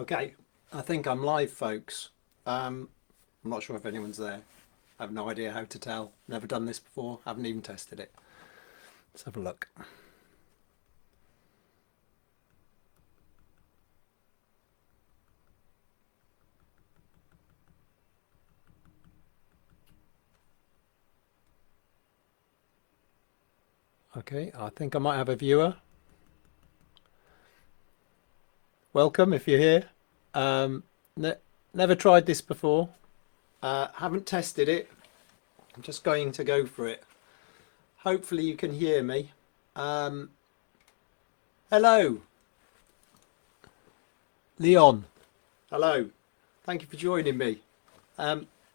Okay, I think I'm live, folks. I'm not sure if anyone's there. I have no idea how to tell. Never done this before. Haven't even tested it. Let's have a look. Okay, I think I might have a viewer. Welcome if you're here. Never tried this before. Haven't tested it. I'm just going to go for it. Hopefully you can hear me. Hello. Leon. Hello. Thank you for joining me.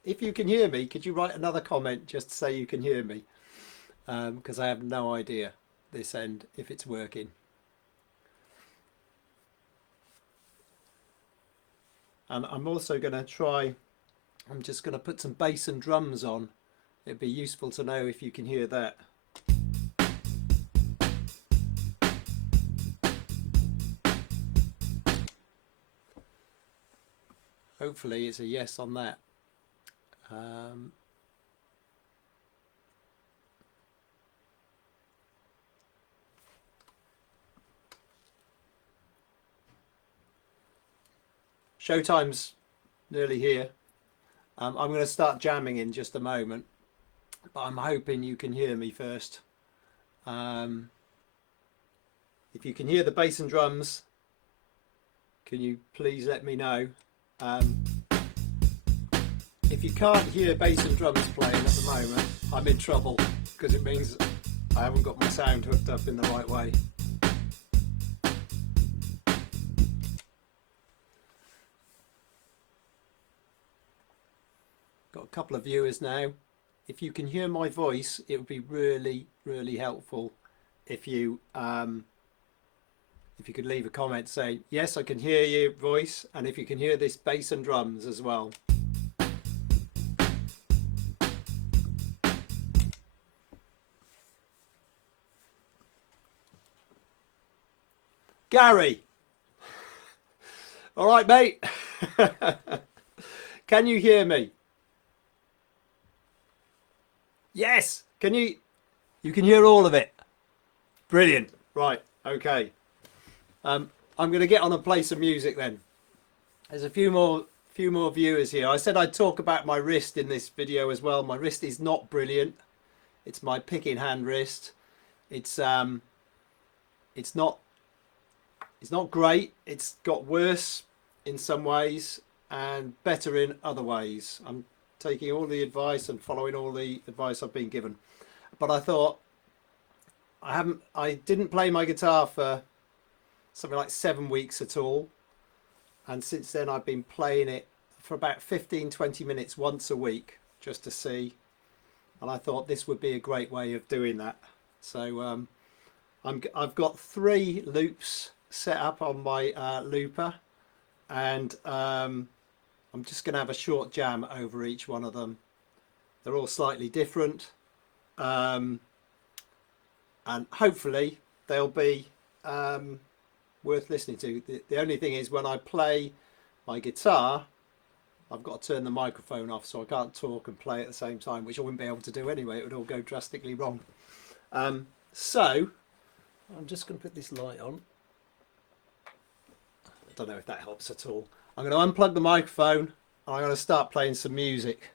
If you can hear me, could you write another comment just to say you can hear me? Because I have no idea this end if it's working. And I'm also going to try, I'm just going to put some bass and drums on. It'd be useful to know if you can hear that. Hopefully it's a yes on that. Showtime's nearly here. I'm going to start jamming in just a moment, but I'm hoping you can hear me first. If you can hear the bass and drums, can you please let me know? If you can't hear bass and drums playing at the moment, I'm in trouble, because it means I haven't got my sound hooked up in the right way. Got a couple of viewers now. If you can hear my voice, it would be really, really helpful if you could leave a comment saying, yes, I can hear your voice, and if you can hear this bass and drums as well. Gary. All right, mate. Can you hear me? Yes. Can you can hear all of it? Brilliant. Right. Okay. I'm going to get on and play some music then. There's a few more viewers here. I said I'd talk about my wrist in this video as well. My wrist is not brilliant. It's my picking hand wrist. It's not great. It's got worse in some ways and better in other ways. I'm taking all the advice and following all the advice I've been given. But I thought I didn't play my guitar for something like 7 weeks at all. And since then I've been playing it for about 15-20 minutes once a week just to see. And I thought this would be a great way of doing that. So I've got 3 loops set up on my looper, and I'm just going to have a short jam over each one of them. They're all slightly different, and hopefully they'll be worth listening to. The only thing is, when I play my guitar, I've got to turn the microphone off, so I can't talk and play at the same time, which I wouldn't be able to do anyway. It would all go drastically wrong. So I'm just going to put this light on. I don't know if that helps at all. I'm going to unplug the microphone and I'm going to start playing some music.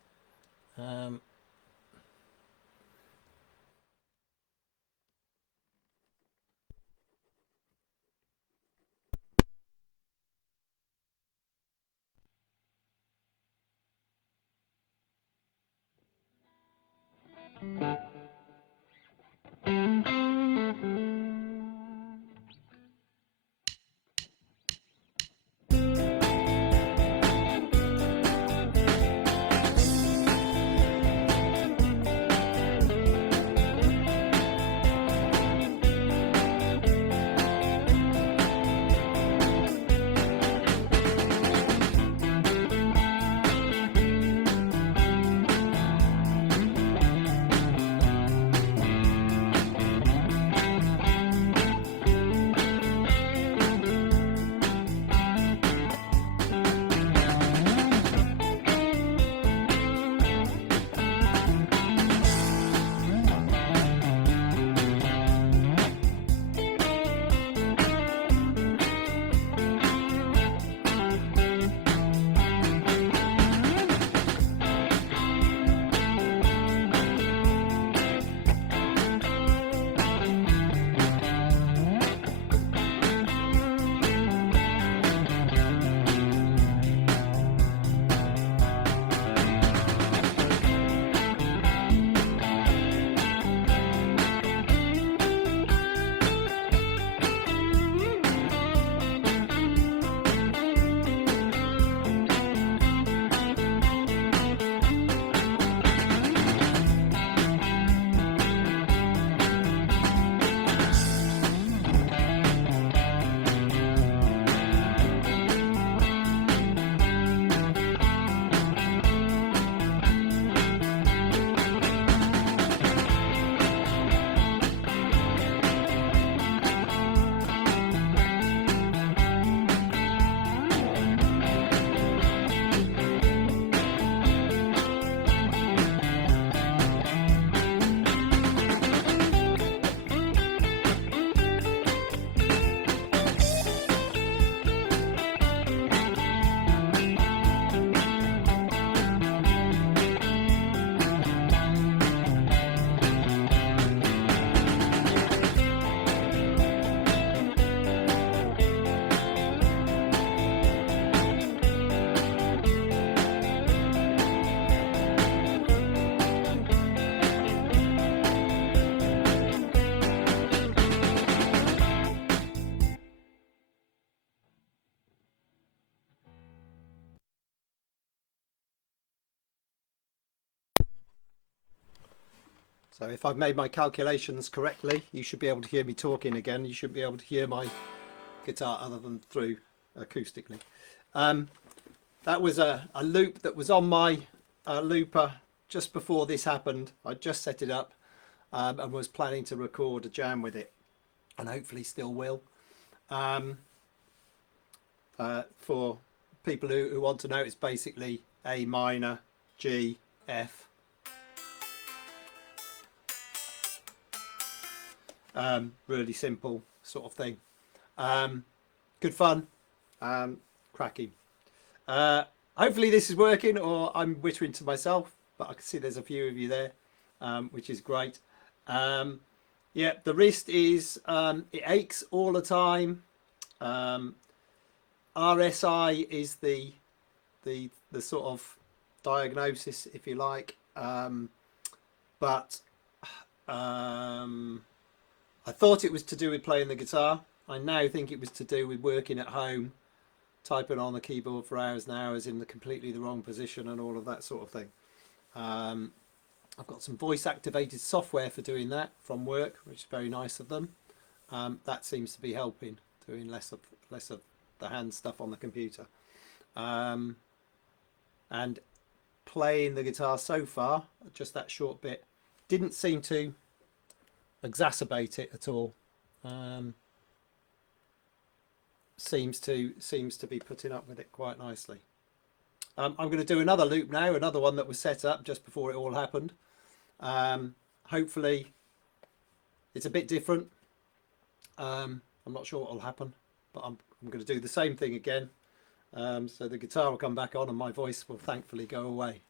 So if I've made my calculations correctly, you should be able to hear me talking again. You should be able to hear my guitar other than through acoustically. That was a loop that was on my looper just before this happened. I just set it up and was planning to record a jam with it, and hopefully still will. For people who want to know, it's basically A minor, G, F. Really simple sort of thing. Good fun. Cracking. Hopefully this is working, or I'm whittering to myself, but I can see there's a few of you there, which is great. Yeah, the wrist is it aches all the time. RSI is the sort of diagnosis, if you like, but I thought it was to do with playing the guitar. I now think it was to do with working at home, typing on the keyboard for hours and hours in completely the wrong position and all of that sort of thing. I've got some voice activated software for doing that from work, which is very nice of them. That seems to be helping, doing less of the hand stuff on the computer. And playing the guitar so far, just that short bit, didn't seem to exacerbate it at all. Seems to be putting up with it quite nicely. I'm going to do another loop now, another one that was set up just before it all happened. Hopefully it's a bit different. I'm not sure what will happen, but I'm going to do the same thing again. So the guitar will come back on and my voice will thankfully go away.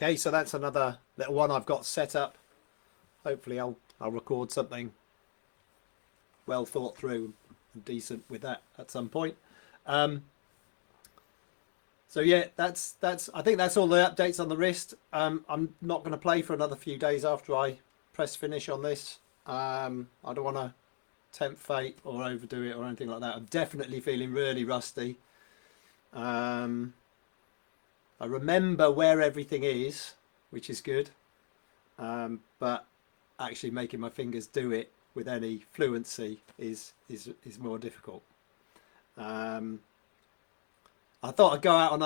Okay, so that's another little one I've got set up. Hopefully I'll record something well thought through and decent with that at some point. So yeah, that's I think that's all the updates on the wrist. I'm not going to play for another few days after I press finish on this. I don't want to tempt fate or overdo it or anything like that. I'm definitely feeling really rusty. I remember where everything is, which is good, but actually making my fingers do it with any fluency is more difficult. I thought I'd go out on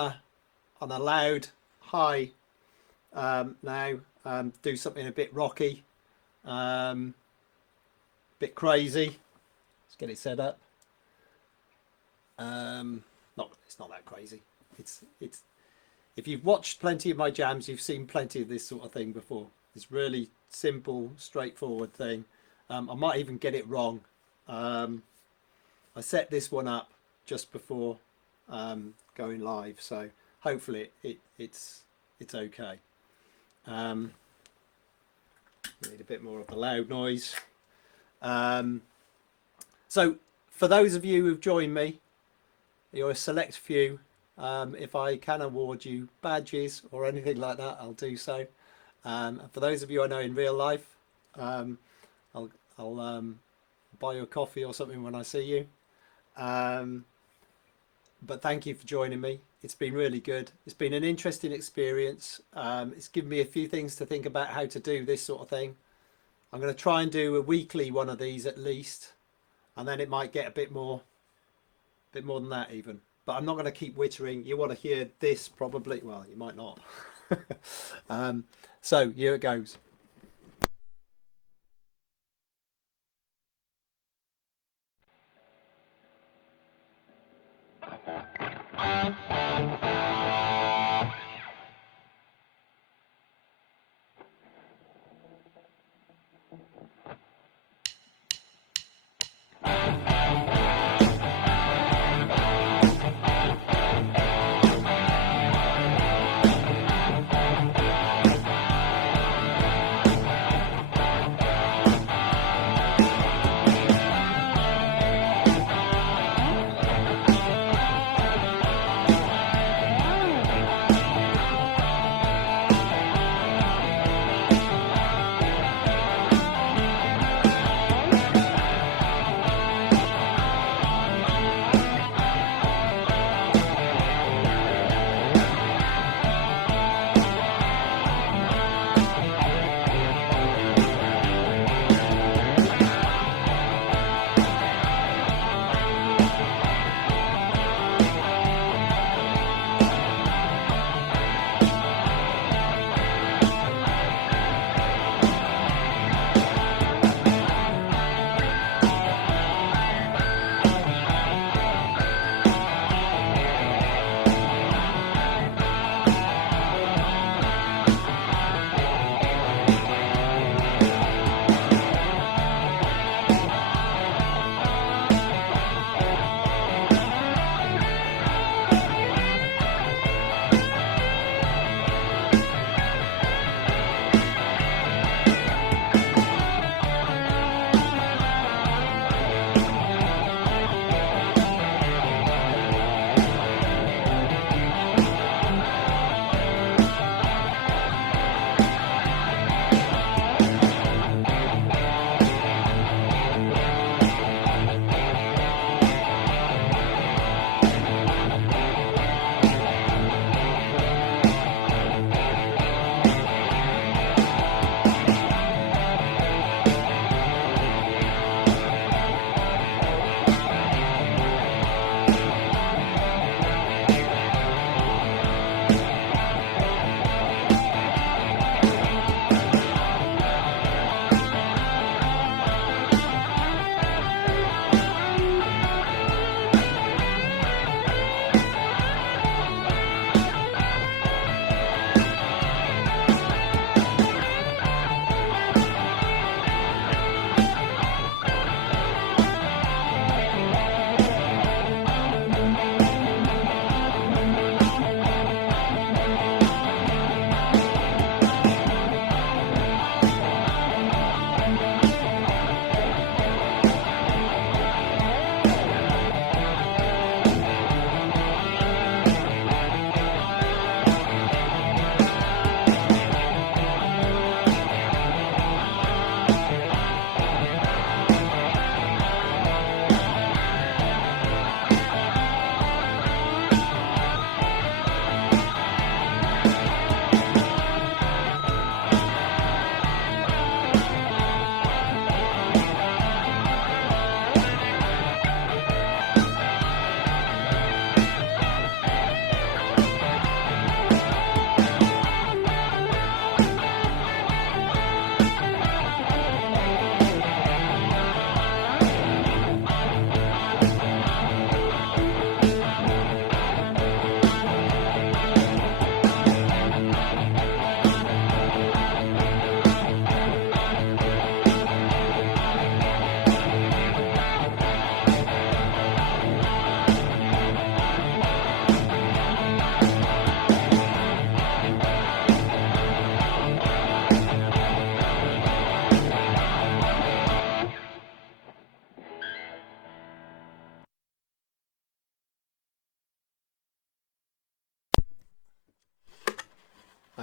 a loud high now, do something a bit rocky, bit crazy. Let's get it set up. It's not that crazy. It's if you've watched plenty of my jams, you've seen plenty of this sort of thing before. It's really simple, straightforward thing. I might even get it wrong. I set this one up just before going live, so hopefully it's okay. Need a bit more of the loud noise. So for those of you who've joined me, you're a select few. If I can award you badges or anything like that, I'll do so. For those of you I know in real life, I'll buy you a coffee or something when I see you. But thank you for joining me. It's been really good. It's been an interesting experience. It's given me a few things to think about how to do this sort of thing. I'm going to try and do a weekly one of these at least, and then it might get a bit more than that even. But I'm not going to keep wittering. You want to hear this probably. Well, you might not. So here it goes.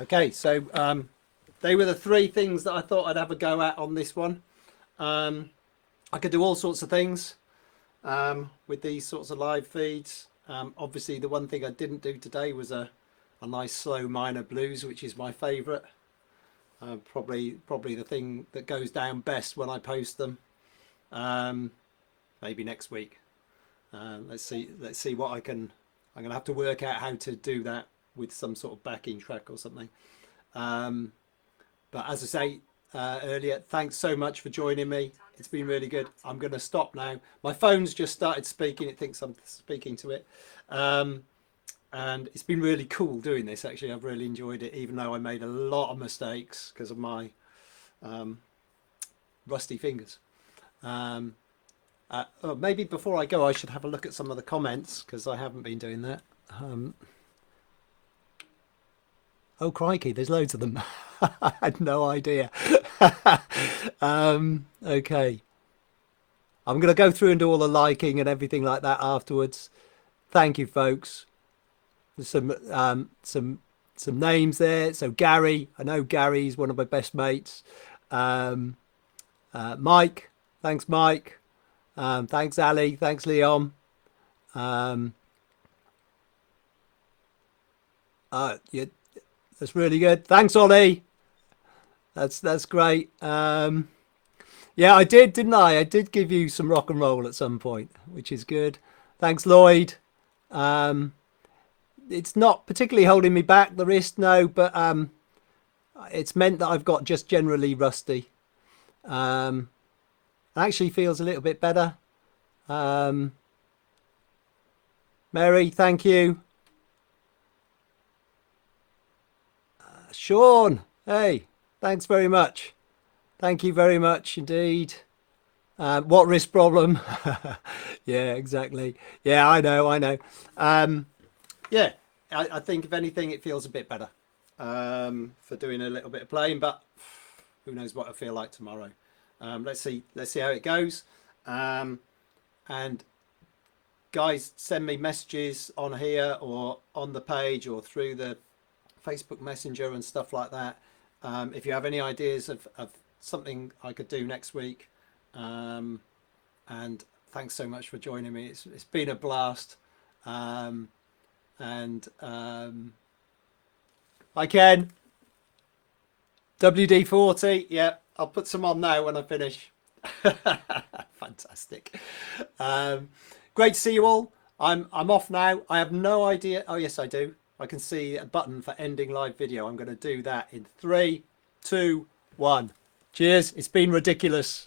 Okay, so they were the three things that I thought I'd have a go at on this one. I could do all sorts of things with these sorts of live feeds. Obviously, the one thing I didn't do today was a nice slow minor blues, which is my favourite. Probably the thing that goes down best when I post them. Maybe next week. Let's see what I can. I'm gonna have to work out how to do that with some sort of backing track or something. But as I say earlier, thanks so much for joining me. It's been really good. I'm going to stop now. My phone's just started speaking. It thinks I'm speaking to it. And it's been really cool doing this, actually. I've really enjoyed it, even though I made a lot of mistakes because of my rusty fingers. Maybe before I go, I should have a look at some of the comments because I haven't been doing that. Oh, crikey, there's loads of them. I had no idea. Okay. I'm going to go through and do all the liking and everything like that afterwards. Thank you, folks. There's some names there. So Gary, I know Gary's one of my best mates. Mike, thanks, Mike. Thanks, Ali. Thanks, Leon. Yeah, that's really good. Thanks, Ollie. That's great. Yeah, I did, didn't I? I did give you some rock and roll at some point, which is good. Thanks, Lloyd. It's not particularly holding me back, the wrist, no, but it's meant that I've got just generally rusty. It actually feels a little bit better. Mary, thank you. Sean, hey, thanks very much. Thank you very much indeed. What wrist problem? Yeah, exactly. Yeah, I know. Yeah, I think if anything, it feels a bit better for doing a little bit of playing, but who knows what I feel like tomorrow. Let's see how it goes. And guys, send me messages on here or on the page or through the Facebook Messenger and stuff like that. If you have any ideas of something I could do next week. And thanks so much for joining me. It's been a blast. Hi Ken. WD-40. Yeah, I'll put some on now when I finish. Fantastic. Great to see you all. I'm off now. I have no idea. Oh yes, I do. I can see a button for ending live video. I'm going to do that in 3, 2, 1. Cheers. It's been ridiculous.